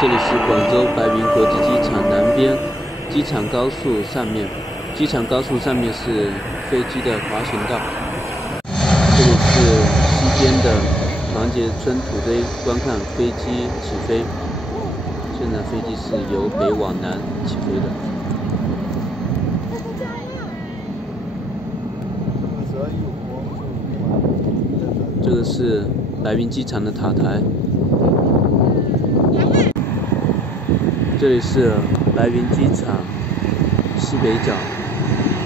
这里是广州白云国际机场南边机场高速上面，机场高速上面是飞机的滑行道。这里是西边的团结村土堆，观看飞机起飞。现在飞机是由北往南起飞的。这个是白云机场的塔台。这里是白云机场西北角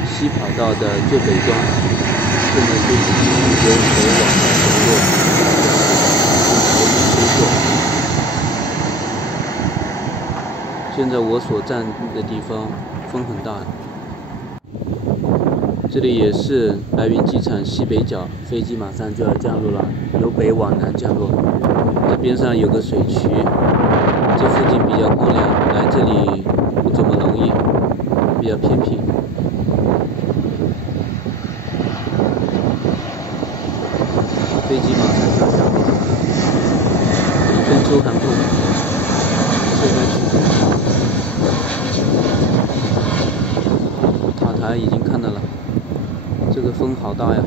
西跑道的最北端，现在飞机由北往南降落，飞过。现在我所站的地方风很大。这里也是白云机场西北角，飞机马上就要降落了，由北往南降落。这边上有个水渠，这附近比较荒凉，来这里不怎么容易，比较偏僻。飞机马上就要降落，分出航空，现在启动。塔台已经看到了。这个风好大呀，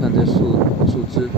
看这树枝。